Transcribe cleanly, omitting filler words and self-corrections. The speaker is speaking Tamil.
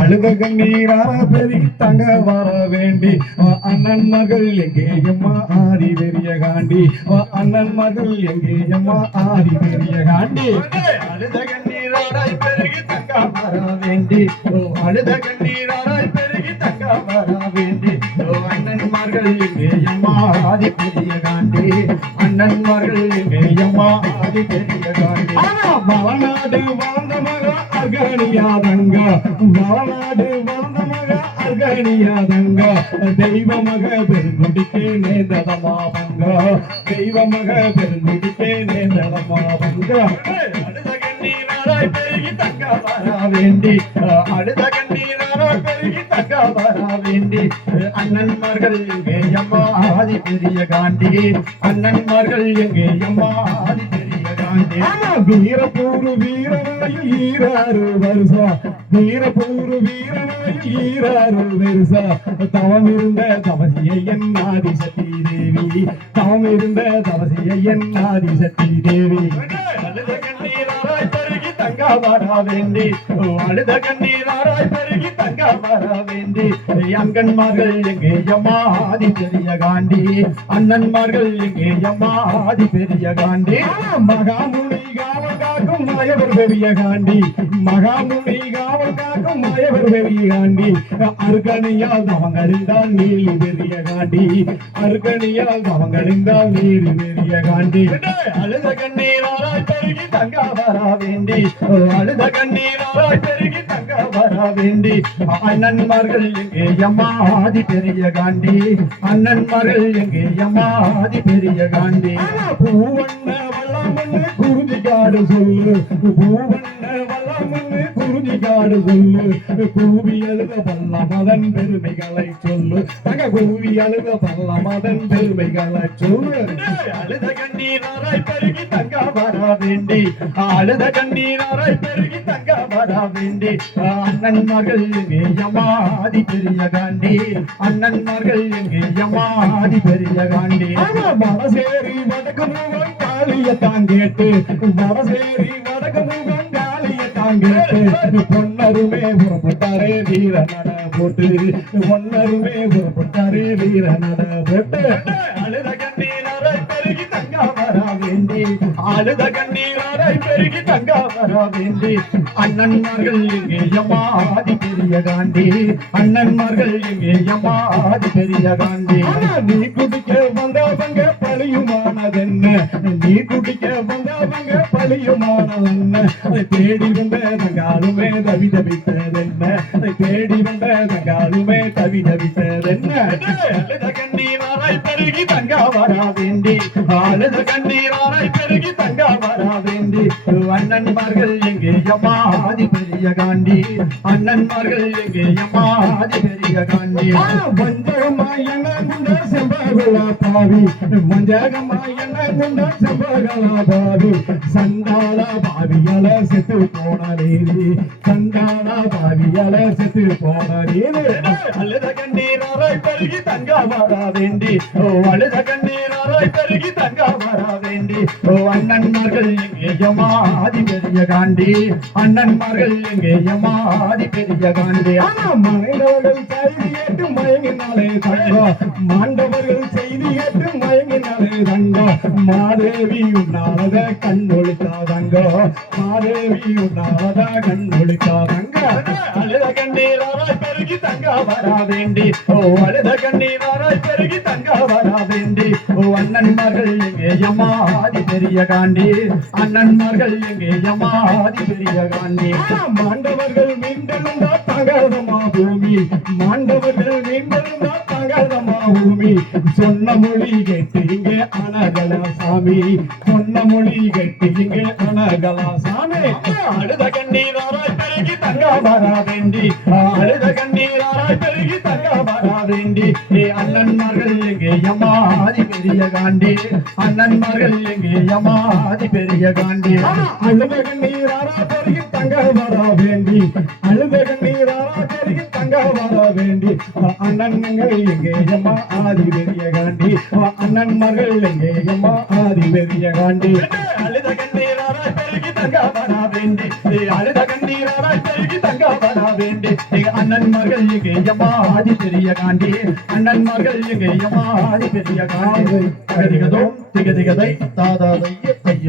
அழுத கண்ணீரார பெருகி தங்க வர வேண்டி அண்ணன் மகள் எங்கேயம்மா ஆதி பெரிய காண்டி அண்ணன் மகள் எங்கேயம்மா ஆதி பெரிய காண்டி அழுத கண்ணீராராய் பெருகி தங்க வர வேண்டி அழுத கண்ணீராராய் பெருகி தங்க வர வேண்டி அண்ணன் மகள் எங்கேயம்மா ஆதி பெரிய காண்டி அண்ணன் மகள் எங்கேயம்மா ஆதி பெரிய காண்டி மலநாடு வாழ்ந்த மகா அகணியாதங்க மலநாடு வாழ்ந்த மக அகணியாதங்க தெய்வ மக பெருங்குடிக்கே நேர்ந்ததமா பங்க தெய்வ மக பெருங்குடிக்கே நேர்ந்ததமா பங்க அழுத கண்ணீராராய் பெருகி தங்க வர வேண்டி அழுத கண்ணீராராய் பெருகி தங்க வர வேண்டி அண்ணன்மார்கள் எங்கே அம்மா ஆதி பெரிய காண்டி அண்ணன்மார்கள் எங்கே அம்மா ஆதி பெரிய காண்டி வீரப்பூரு வீரனாய் ஈராறு வருஷம் வீரப்பூரு வீரனாய் ஈராறு வருஷம் தவம் இருந்த தவசியை என் ஆதி சக்தி தேவி தவம் இருந்த தவசியை என் ஆதி சக்தி தேவி அழுத கண்ணீராராய் பெருகி தங்க வர வேண்டி அழுத கண்ணீராராய் பெருகி தங்க வர வேண்டி அங்கன்மார்கள் எங்கே அம்மா ஆதி பெரிய காண்டி அண்ணன்மார்கள் எங்கே அம்மா ஆதி பெரிய காண்டி மகாமுனி காவல் காக்கும் மாயவர் பெரிய காண்டி மகாமுனி காவல் காக்கும் மாயவர் பெரிய காண்டி அருகணியால் தவங்களிந்தால் நீலி பெரிய காண்டி அருகணியால் தவங்களிந்தால் நீலி பெரிய காண்டி அழுத கண்ணீராராய் பெருகி தங்க வர வேண்டி அழுத கண்ணீராராய் பெருகி தங்க வர வேண்டி அண்ணன்மார்கள் எங்கே அம்மா ஆதி பெரிய காண்டி அண்ணன்மார்கள் எங்கே அம்மா ஆதி பெரிய காண்டி பூவண்ண வல்லமண்ணு குறிஞ்சி காடு சொல்லு பூவண்ண வல்லமண்ணு குறிஞ்சி காடு சொல்லு கூவி அழுத பல்ல மதன் பெருமைகளை சொல்லு தங்க கூவி அழுத பல்ல மதன் பெருமைகளை சொல்லு அழுத கண்ணீராராய் பெருகி தங்க வர வேண்டி அழுத கண்ணீராராய் பெருகி தங்க வர வேண்டி அண்ணன்மார்கள் எங்கே அம்மா ஆதி பெரிய காண்டி அண்ணன்மார்கள் எங்கே அம்மா ஆதி பெரிய காண்டி மரசேரி வடக்கு முகம் காளியத்தான் கேட்டு மரசேரி வடக்கு முகம் காளியத்தான் கேட்டு பொன்னருமே புறப்பட்டாரே வீர நட போட்டு பொன்னருமே புறப்பட்டாரே வீர நட போட்டு அழுத கண்ணீராராய் பெருகி தங்க வர வேண்டி அழுத கண்ணீராராய் பெருகி தங்க வர வேண்டி அண்ணன்மார்கள் எங்கே அம்மா ஆதி பெரிய காண்டி அண்ணன்மார்கள் எங்கே அம்மா ஆதி பெரிய காண்டி நீ குடிக்க வந்தவங்க பழியுமானதென்ன நீ குடிக்க வந்தவங்க பழியுமானதென்ன தேடி வந்த தங்காலுமே தவி தவித்ததென்ன தேடி வந்த தங்காலுமே தவி தவித்ததென்ன அழுத கண்ணீராராய் பெருகி தங்க வர வேண்டி அழுத கண்ணீராராய் பெருகி தங்க வர வேண்டி அண்ணன்மார்கள் எங்கே அம்மா ஆதி பெரிய காண்டி அண்ணன்மார்கள் எங்கே அம்மா ஆதி பெரிய காண்டி வஞ்சகமா என்ன குண்ட செம்பகலா பாவி வஞ்சகமா என்ன குண்ட செம்பகலா பாவி சண்டாள பாவியால செத்து போன நீதி சண்டாள பாவியால செத்து போன நீதி அழுத கண்ணீராராய் பெருகி தங்க வர வேண்டி அழுத கண்ணீராராய் பெருகி தங்க வர வேண்டி அண்ணன்மார்கள் எங்கே அம்மா ஆதி பெரிய காண்டி அண்ணன்மார்கள் எங்கே அம்மா ஆதி பெரிய காண்டி மனைவர்கள் செய்தி கேட்டு மயங்கினாலே தங்கம் மாண்டவர்கள் செய்தி கேட்டு மயங்கினாலே தங்கம் மாதேவி உன்னாத கண்ணொழித்தா தங்கம் மாதேவி உன்னாத கண்ணொழித்தா தங்க அழுத கண்ணீராராய் பெருகி தங்க வர வேண்டி அழுத கண்ணீராராய் பெருகி தங்க வர வேண்டி அண்ணன்மார்கள் எங்கே அம்மா ஆதி பெரிய காண்டி அண்ணன்மார்கள் எங்கே அம்மா ஆதி பெரிய காண்டி மாண்டவர்கள் மீண்டெழுந்தா தகதமா பூமி மாண்டவர்கள் மீண்டெழுந்தா தகதமா பூமி சொன்ன மொழி கேட்டு இங்கே அனகலா சாமி சொன்ன மொழி கேட்டு இங்கே அனகலா சாமி அழுத கண்ணீராராய் பெருகி தங்க வர வேண்டி அழுத கண்ணீராராய் பெருகி தங்க வர வேண்டி அண்ணன்மார்கள் எங்கே அம்மா ஆதி பெரிய காண்டி அண்ணன்மார்கள் எங்கே அம்மா ஆதி பெரிய காண்டி அழுத கண்ணீராராய் பெருகி தங்க வர வேண்டி அழுத கண்ணீராராய் பெருகி தங்க வர வேண்டி அண்ணன்கள் எங்கே அம்மா ஆதி பெரிய காண்டி அண்ணன்மார்கள் எங்கே அம்மா ஆதி பெரிய காண்டி அழுத கண்ணீராராய் பெருகி தங்க வர வேண்டி அழுத கண்ணீராராய் பெருகி தங்க வர வேண்டி அண்ணன் மகள் எங்கே அம்மா ஆதி பெரிய காண்டி அண்ணன் மகள் எங்கே அம்மா ஆதி பெரிய காண்டி திகதிகதோ திகதிகதை தாதா தைய தைய